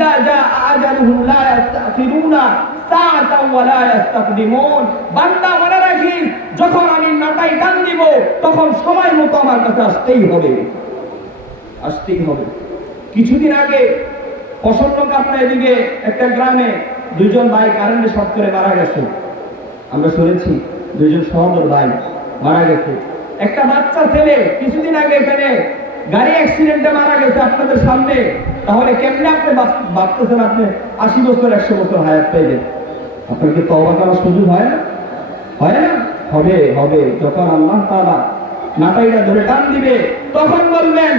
ইযা জাআ আজালুহুম লা ইস্তাখিরুনা সাআতাও ওয়া লা ইস্তাকদিমুন। বান্দা মনে রাখিস, যখন আমি নাটাই টান দিব তখন সময় মতো আমার কাছে আসতেই হবে, আসতেই হবে। কিছুদিন আগে প্রসন্ন কাপড়া এদিকে একটা গ্রামে দুইজন ভাই কারেন্টে শর্ট করে মারা গেছে। আমরা শুনেছি দুইজন সহোদর ভাই মারা গেছে। একটা বাচ্চা ছেলে কিছুদিন আগে এখানে গাড়ি অ্যাক্সিডেন্টে মারা গেছে আপনাদের সামনে। তাহলে কেমনে আপনি ভাবতেছেন আপনি 80 বছর 100 বছর হায়াত পাইবেন? আপনার কি তওবা করার সুযোগ হয় না? হয় না? হবে, হবে। যখন আল্লাহ তাআলা নাটাইটা ধরে টান দিবে তখন বলবেন,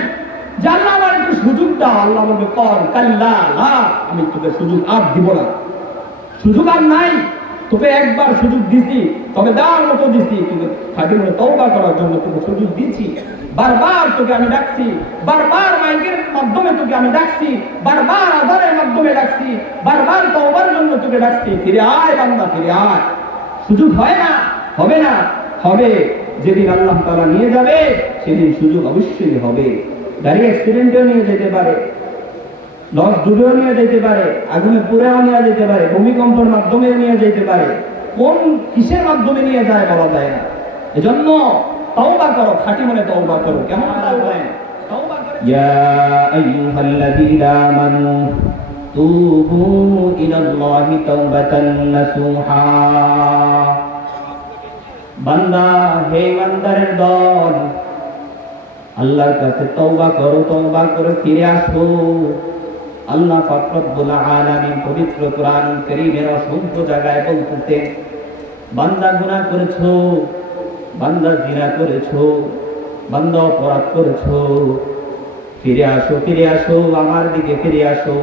জাল্লাহ আমার একটু সুযোগ দাও। আল্লাহ বলবে, কল কাল্লা লা, আমি তোকে সুযোগ আর দিব না। সুযোগ আর নাই, তোকে একবার সুযোগ দিছি, তবে দেওয়ার মতো দিছি, কিন্তু খাঁটি মনে তওবা করার জন্য তোকে সুযোগ দিয়েছি। বারবার তোকে আমি ডাকছি, বারবার মাইকের মাধ্যমে তোকে আমি ডাকছি, বারবার আযানের মাধ্যমে ডাকছি, বারবার তওবার জন্য তোকে ডাকছি। ফিরে আয় বান্দা, ফিরে আয়। সুযোগ হয় না? হবে না? হবে। যেদিন আল্লাহ তাআলা নিয়ে যাবে সেদিন সুযোগ অবশ্যই হবে। গাড়ি অ্যাক্সিডেন্টেও নিয়ে যেতে পারে, লঞ্চ ডুবেও নিয়ে যেতে পারে, আগুনে পুড়েও নিয়ে যেতে পারে, ভূমিকম্পের মাধ্যমে নিয়ে যেতে পারে। কোন কিসের মাধ্যমে নিয়ে যায় বলা যায় না। এজন্য তওবা করো, খাঁটি মনে তওবা করো। কেমন তওবা? তওবা করে, ইয়া আইয়ুহাল্লাযীনা আমানু তুবু ইলাল্লাহি তাওবাতান নাসুহা। বান্দা, হে ইমানদারের দল, আল্লাহর কাছে তওবা করো, তওবা করে ফিরে আসো। আল্লাহ পাক রব্বুল আলামিন পবিত্র কোরআন কারীমের অসংখ্য জায়গায় বলতেছেন, বান্দা গুনাহ করেছো, বান্দা জিনা করেছো, বান্দা অপরাধ করেছো, ফিরে আসো, ফিরে আসো, আমার দিকে ফিরে আসো।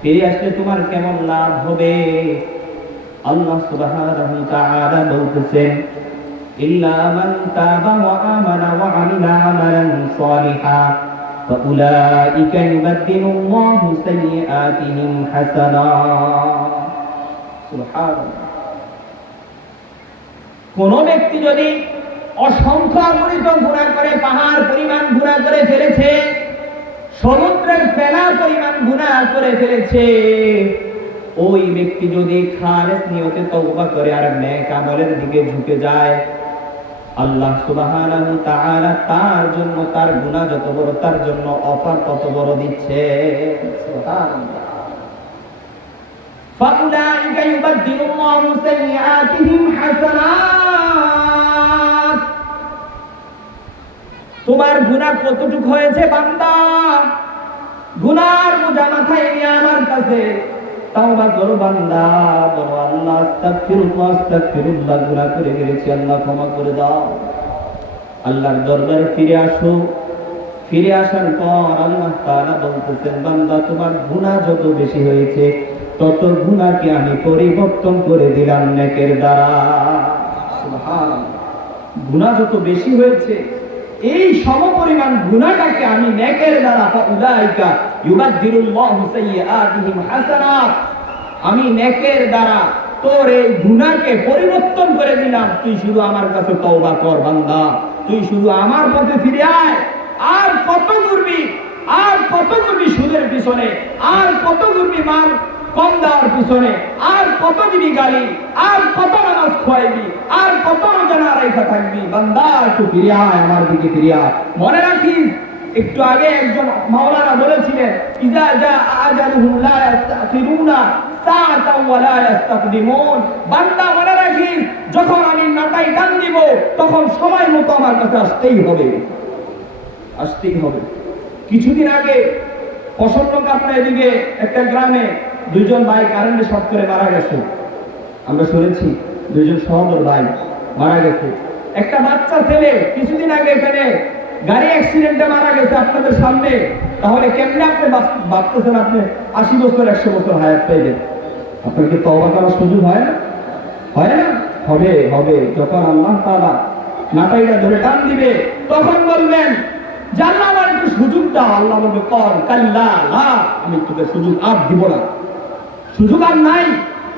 ফিরে আসলে তোমার কেমন লাভ হবে? আল্লাহ সুবহানাহু ওয়া তাআলা বলতেছেন, ইল্লা মান তাবা ওয়া আমানা ওয়া আমিলা আমালান সালিহা ফাউলাইকা ইউবাদদিলুল্লাহু সাইয়্যাতিহিম হাসানাত। সুবহানাল্লাহ। কোন ব্যক্তি যদি অসংখ্য অগণিত গুনাহ করে, পাহাড় পরিমাণ গুনাহ করে ফেলেছে, সমুদ্রের ফেনা পরিমাণ গুনাহ করে ফেলেছে, ওই ব্যক্তি যদি খালেস নিয়তে তওবা করে আর নেক আমলের দিকে ঝুঁকে যায়, আল্লাহ সুবহানাহু ওয়া তাআলা তার জন্য তার গুনাহ যত বড় তার জন্য অফার তত বড় দিচ্ছে। সুবহানাল্লাহ। ফাউলাইকা ইউবাদদিলুল্লাহু সাইয়্যাতিহিম হাসানাত। তোমার গুনাহ কতটুকু হয়েছে বান্দা? গুনার বোঝা মাথায় নিয়ে আমার কাছে তাওবা করো বান্দা, বলো আল্লাহ আস্তাগফিরুল্লাহ, আস্তাগফিরুল্লাহ, গুনাহ করে ফেলেছি, আল্লাহ ক্ষমা করে দাও। আল্লাহর দরবারে ফিরে আসো। ফিরে আসার পর আল্লাহ তাআলা বলতেছেন, বান্দা তোমার গুনাহ যত বেশি হয়েছে তত গুনাহকে আমি পরিবর্তন করে দিলাম নেকের দ্বারা। সুবহানাল্লাহ। গুনাহ যত বেশি হয়েছে এই সমপরিমাণ গুনাহটাকে আমি নেকের দ্বারা, ফাউলাইকা ইউবাদদিলুল্লাহু সাইয়্যাতিহিম হাসানাত, আমি নেকের দ্বারা তোর এই গুনাহকে পরিবর্তন করে দিলাম। তুই শুধু আমার কাছে তওবা কর বান্দা, তুই শুধু আমার পথে ফিরে আয়। আর কত ঘুরবি, আর কত ঘুরবি সুদের পিছনে, আর কত ঘুরবি মাল কম দেওয়ার পিছনে, আর কত দিবি গালি, আর কত নামাজ খোয়াইবি, আর কত রোজা না রাখা থাকবি? বান্দা একটু ফিরে আয়, আমার দিকে ফিরে আয়। মনে রাখিস, একটু আগে একজন মাওলানা বলেছিলেন, ইযা জাআ আজালুহুম লা ইস্তাখিরুনা সাআতাও ওয়া লা ইস্তাকদিমুন। বান্দা মনে রাখিস, যখন আমি নাটাই টান দিব তখন সময় মতো আমার কাছে আসতেই হবে, আসতেই হবে। কিছুদিন আগে প্রসন্ন কাপড়া এদিকে একটা গ্রামে দুইজন ভাই কারেন্টে শর্ট করে মারা গেছে। আমরা শুনেছি দুইজন সহোদর ভাই মারা গেছে। একটা বাচ্চা ছেলে কিছুদিন আগে এখানে গাড়ি অ্যাক্সিডেন্টে মারা গেছে আপনাদের সামনে। তাহলে কেমনে আপনি ভাবতেছেন আপনি 80 বছর 100 বছর হায়াত পাইবেন? আপনার কি তওবা করার সুযোগ হয় না? হয় না? হবে, হবে। যখন আল্লাহ তাআলা নাটাইটা ধরে টান দিবে তখন বলবেন, জাল্লাহ আমার একটু সুযোগ দাও। আল্লাহ বলবে, কল কাল্লা লা, আমি তোকে সুযোগ আর দিব না। সুযোগ আর নাই,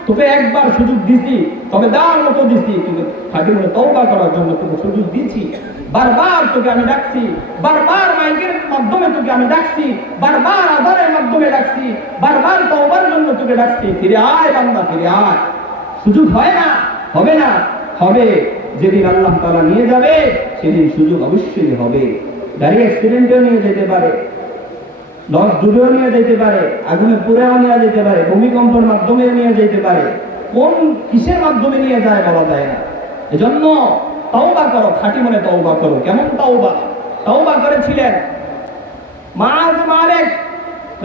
তোকে একবার সুযোগ দিছি, তবে দেওয়ার মতো দিছি, কিন্তু খাঁটি মনে তওবা করার জন্য তোকে সুযোগ দিচ্ছি। বারবার তোকে আমি ডাকছি, বারবার মাইকের মাধ্যমে তোকে আমি ডাকছি, বারবার আযানের মাধ্যমে ডাকছি, বারবার তওবার জন্য তোকে ডাকছি, ফিরে আয় বান্দা, ফিরে আয়। সুযোগ হয় না, হবে না, হবে। যেদিন আল্লাহ তাআলা নিয়ে যাবে সেদিন সুযোগ অবশ্যই হবে। গাড়ি অ্যাক্সিডেন্টেও নিয়ে যেতে পারে, লঞ্চ ডুবেও নিয়ে যেতে পারে, আগুনে পুড়েও নিয়ে যেতে পারে, ভূমিকম্পের মাধ্যমে নিয়ে যেতে পারে, কোন কিসের মাধ্যমে নিয়ে যায় বলা যায় না। এজন্য তওবা করো, খাঁটি মনে তওবা করো। কেমন তওবা? তওবা করেছিলেন মুআয মালিক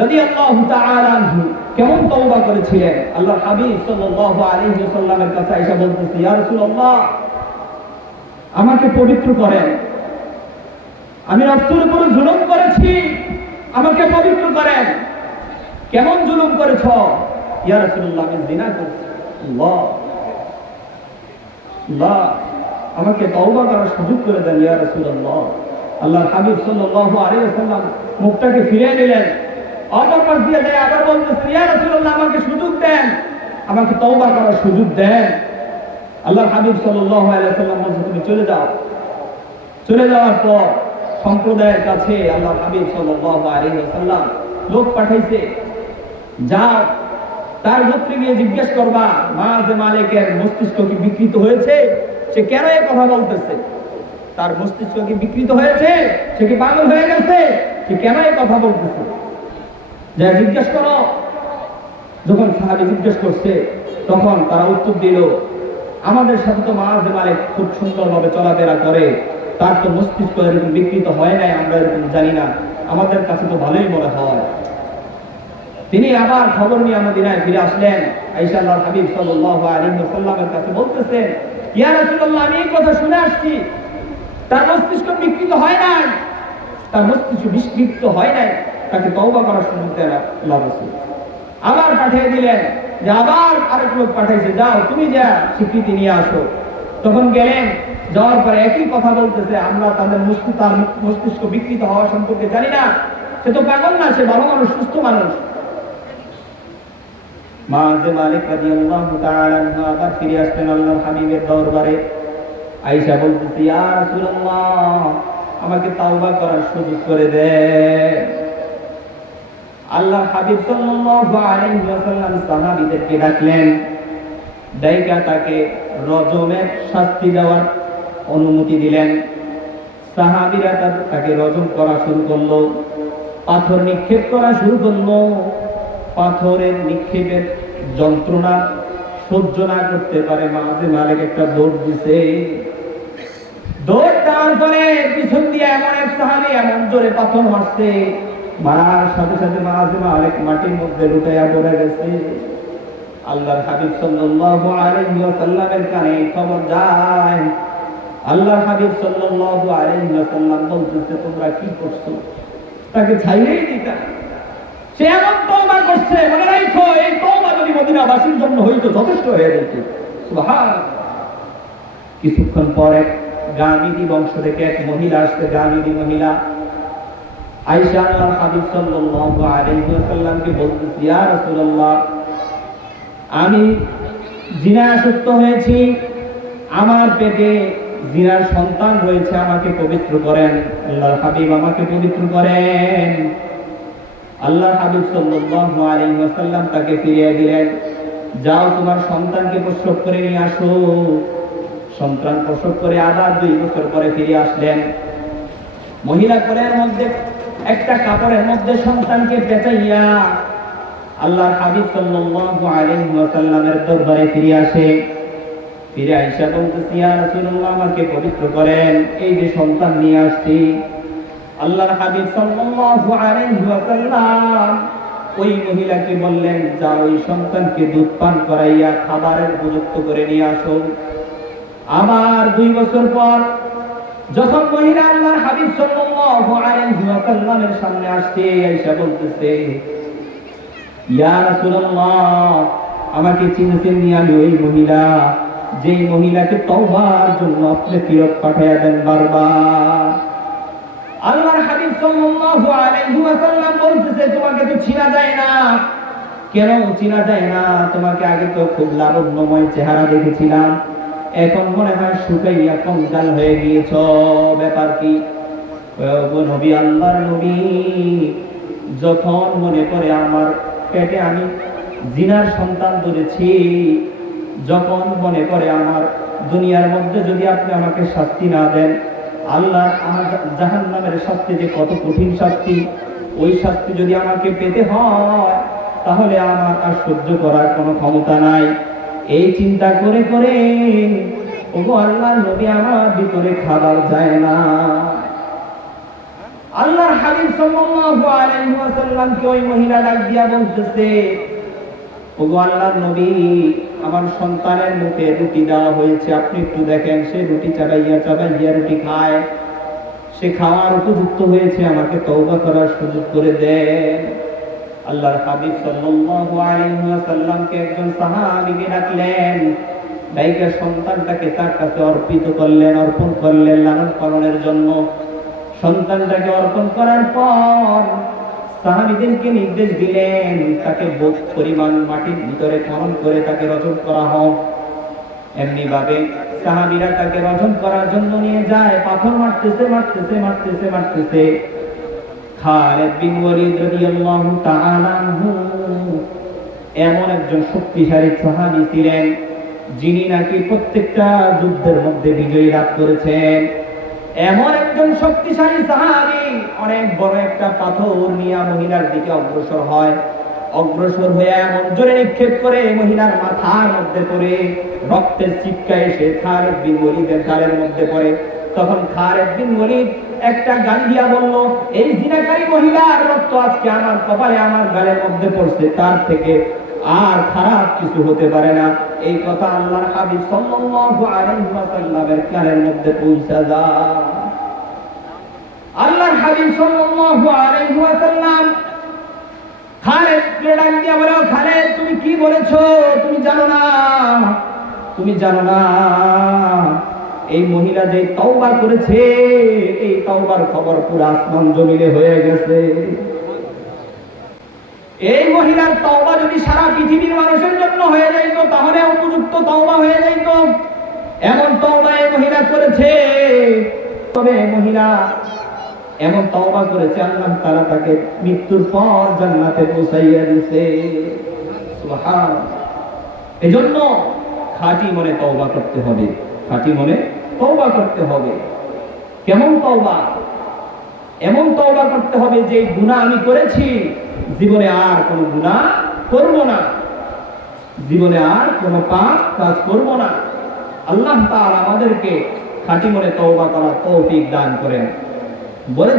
রাদিয়াল্লাহু তাআলা আনহু, কেমন তওবা করেছিলেন? আল্লাহর হাবিব সাল্লাল্লাহু আলাইহি ওয়াসাল্লামের কাছে এসে বলতেছে, ইয়া রাসূলুল্লাহ, আমাকে পবিত্র করেন, আমি নফসের উপর জুলুম করেছি, আমাকে পবিত্র করেন। কেমন জুলুম করেছ? ইয়া রাসূলুল্লাহ, আমি জিনা করেছি। আল্লাহ আল্লাহ, আমাকে তওবা করার সুযোগ করে দেন ইয়া রাসূলুল্লাহ। আল্লাহর হাবিব সাল্লাল্লাহু আলাইহি ওয়াসাল্লাম মুখটাকে ফিরিয়ে নিলেন, অপর পাশ দিয়ে যায় আবার বলতেছেন, ইয়া রাসূলুল্লাহ, আমাকে সুযোগ দেন, আমাকে তওবা করার সুযোগ দেন। আল্লাহর হাবিব সাল্লাল্লাহু আলাইহি ওয়াসাল্লাম বলছেন, তুমি চলে যাও। চলে যাওয়ার পর সম্প্রদায়ের কাছে আল্লাহর হাবিব সাল্লাল্লাহু আলাইহি ওয়াসাল্লাম লোক পাঠাইছে, যাও তার গোত্রে গিয়ে জিজ্ঞেস করবা মুআয মালিকের মস্তিষ্ক কি বিকৃত হয়েছে, সে কেন এই কথা বলতেছে? তার মস্তিষ্ক কি বিকৃত হয়েছে? সে কি পাগল হয়ে গেছে? সে কেন এই কথা বলতেছে? যা জিজ্ঞেস করো। যখন সাহাবী জিজ্ঞেস করছে তখন তারা উত্তর দিল, আমাদের সাথে তো মুআয মালিক খুব সুন্দরভাবে চলাফেরা করে, তার তো মস্তিষ্ক এরকম বিকৃত হয় নাই, আমরা এরকম জানি না, আমাদের কাছে তো ভালোই মনে হয়। তিনি আবার খবর নিয়ে মদিনায় ফিরে আসলেন, আয়েশা আল্লাহর হাবিব সাল্লাল্লাহু আলাইহি ওয়াসাল্লামের কাছে বলতেছেন, ইয়া রাসূলুল্লাহ, আমি এই কথা শুনে আসছি, তার মস্তিষ্ক বিকৃত হয় নাই, তার মস্তিষ্ক বিকৃত হয় নাই, তাকে তওবা করার সুযোগ দেন আল্লাহ রাসূল। আবার পাঠিয়ে দিলেন যে আবার আরেক লোক পাঠাইছে, যাও তুমি যা স্বীকৃতি নিয়ে আসো। তখন গেলেন, যাওয়ার পরে একই কথা বলতেছে, আমরা তাদের মস্তিষ্ক বিকৃত হওয়া সম্পর্কে জানি না, সে তো পাগল না, সে ভালো মানুষ, সুস্থ মানুষ। মুআয মালিক রাদিয়াল্লাহু তাআলা আনহু আবার ফিরে আসলেন আল্লাহর হাবিবের দরবারে। আয়েশা বলতেছে, ইয়া রাসূলুল্লাহ, আমাকে তাওবা করার সুযোগ করে দেন। আল্লাহর হাবিব সাল্লাল্লাহু আলাইহি ওয়াসাল্লাম সাহাবীদেরকে ডাকলেন, ডাইকা তাকে রজমের শাস্তি দেওয়ার অনুমতি দিলেন। সাহাবীরা তাকে রজম করা শুরু করলো, পাথর নিক্ষেপ করা শুরু করলো। পাথরের নিক্ষেপের যন্ত্রণা সহ্য না করতে পারে মুআয মালিক একটা দৌড় দিছে। দৌড় দেওয়ার পরে পিছন দিয়ে এমন এক সাহাবী এমন জোরে পাথর মারছে, মারার সাথে সাথে মুআয মালিক মাটির মধ্যে লুটাইয়া পড়ে গেছে। আল্লাহর হাবিব সাল্লাল্লাহু আলাইহি ওয়াসাল্লামের কানে খবর যায়। আল্লাহর হাবিব সাল্লাল্লাহু আলাইহি ওয়াসাল্লাম বলতেছে, তোমরা কি করছো? তাকে ছাইরেই দিতা। সে এমন তওবা করছে, মনে রাখো এই তওবা যদি মদিনাবাসীর জন্য হইতো যথেষ্ট হয়ে যেত। সুবহানাল্লাহ। কিছুক্ষণ পরে গানিদি বংশ থেকে এক মহিলা আসছে, গানিদি মহিলা। আয়েশা আল্লাহর হাবিব সাল্লাল্লাহু আলাইহি ওয়াসাল্লামকে বলতেছে, ইয়া রাসূলুল্লাহ, আমি জিনায় আসক্ত হয়েছি, আমার পেটে জিনার সন্তান রয়েছে, আমাকে পবিত্র করেন। আল্লাহর হাবিব আমাকে পবিত্র করেন। আল্লাহর হাবিব সাল্লাল্লাহু আলাইহি ওয়াসাল্লাম তাকে ফিরিয়ে দিলেন, যাও তোমার সন্তানকে প্রসব করে নিয়ে আসো। সন্তান প্রসব করে আবার 2 বছর পরে ফিরে আসলেন। মহিলা কোলের মধ্যে একটা কাপড়ের মধ্যে সন্তানকে পেঁচাইয়া আল্লাহর হাবিব সাল্লাল্লাহু আলাইহি ওয়াসাল্লামের দরবারে ফিরে আসে। ফিরে আয়েশা বলতেছে, ইয়া রাসূলুল্লাহ, আমাকে পবিত্র করেন, এই যে সন্তান নিয়ে আসছি। আল্লাহর হাবিব সাল্লাল্লাহু আলাইহি ওয়াসাল্লাম ওই মহিলাকে বললেন, যাও ওই সন্তানকে দুধ পান করাইয়া খাবারের উপযুক্ত করে নিয়ে আসো। আবার 2 বছর পর যখন মহিলা আল্লাহর হাবিব সাল্লাল্লাহু আলাইহি ওয়াসাল্লামের সামনে আসছে, আয়েশা বলতেছে, ইয়া রাসূলুল্লাহ, আমাকে চিনতেন নি আমি ওই মহিলা, যেই মহিলাকে তওবার জন্য আপনি ফিরত পাঠিয়ে দেন বারবার। আল্লাহর হাবিব সাল্লাল্লাহু আলাইহি ওয়াসাল্লাম বলতেছে, তোমাকে তো চিনা যায় না, কেন চিনা যায় না? তোমাকে আগে তো খুব লাবণ্যময় চেহারা দেখেছিলাম, এখন মনে হয় শুকাইয়া কঙ্কাল হয়ে গিয়েছ, ব্যাপার কি? ও নবী, আল্লাহর নবী, যখন মনে করে আমার পেটে আমি জিনার সন্তান ধরেছি, যখন মনে করে আমার দুনিয়ার মধ্যে যদি আপনি আমাকে শাস্তি না দেন, আল্লাহ আমার জাহান্নামের শাস্তি যে কত কঠিন শাস্তি, ওই শাস্তি যদি আমাকে পেতে হয় তাহলে আমার আর সহ্য করার কোনো ক্ষমতা নাই। এই চিন্তা করে করে ওগো আল্লাহর নবী, আমার ভিতরে খাবার যায় না। আল্লাহর হাবিব সাল্লাল্লাহু আলাইহি ওয়াসাল্লামকে ওই মহিলা ডাক দিয়া বলতেছে, ওগো আল্লাহর নবী, আমার সন্তানের মুখে রুটি দেওয়া হয়েছে, আপনি একটু দেখেন, সে রুটি চাবাইয়া চাবাইয়া রুটি খায়, সে খাওয়ার উপযুক্ত হয়েছে, আমাকে তওবা করার সুযোগ করে দেন। আল্লাহর হাবিব সাল্লাল্লাহু আলাইহি ওয়াসাল্লামকে একজন সাহাবীকে ডাকলেন, ডাইকা সন্তানটাকে তার কাছে অর্পিত করলেন, অর্পণ করলেন লালন পালনের জন্য। সন্তানটাকে অর্পণ করার পর সাহাবীদেরকে নির্দেশ দিলেন, তাকে বুক পরিমাণ মাটির ভিতরে খনন করে তাকে রজম করা হোক। এমনি ভাবে সাহাবীরা তাকে রজম করার জন্য নিয়ে যায়, পাথর মারতেছে মারতেছে মারতেছে মারতেছে। খালিদ বিন ওয়ালিদ রাদিয়াল্লাহু তাআলা আনহু এমন একজন শক্তিশালী সাহাবী ছিলেন, যিনি নাকি প্রত্যেকটা যুদ্ধের মধ্যে বিজয় লাভ করেছেন। এমন একজন শক্তিশালী সাহাবী অনেক বড় একটা পাথর নিয়ে মহিলার দিকে অগ্রসর হয়। অগ্রসর হয়ে এমন জোরে নিক্ষেপ করে মহিলার মাথার মধ্যে পড়ে রক্তের ছিটকা এসে খালিদ বিন ওয়ালিদের গালের মধ্যে পড়ে। তখন খালিদ বিন ওয়ালিদ একটা গান দিয়া বলল, এই জিনাকারী মহিলার রক্ত আজকে আমার কপালে আমার গালের মধ্যে পড়ছে, তার থেকে আর খারাপ কিছু হতে পারে না। এই কথা আল্লাহর হাবিব সাল্লাল্লাহু আলাইহি ওয়াসাল্লামের কানের মধ্যে পৌঁছা যায়। আল্লাহর হাবিব সাল্লাল্লাহু আলাইহি ওয়াসাল্লাম খালিদকে ডাক দিয়া বলে, খালিদ, তুমি কি বলেছো? তুমি জানো না, তুমি জানো না এই মহিলা যে তওবা করেছে, এই তওবার খবর পুরো আসমান জমিনে হয়ে গেছে। এই মহিলার তওবা যদি সারা পৃথিবীর মানুষের জন্য হয়ে যাইতো তাহলে উপযুক্ত তওবা হয়ে যাইতো। এমন তওবা এই মহিলা করেছে, তবে মহিলা এমন তওবা করেছে আল্লাহ তাআলা তাকে মৃত্যুর পর জান্নাতে পৌঁছাইয়া দিয়েছে। সুবহানাল্লাহ। এজন্য খাঁটি মনে তওবা করতে হবে, খাঁটি মনে তওবা করতে হবে। কেমন তওবা? এমন তওবা করতে হবে যে গুনাহ আমি করেছি, জীবনে আর কোনো গুনাহ করব না, জীবনে আর কোনো পাপ কাজ করব না। আল্লাহ তাআলা আমাদেরকে খাঁটি মনে তওবা করার তৌফিক দান করেন। বলে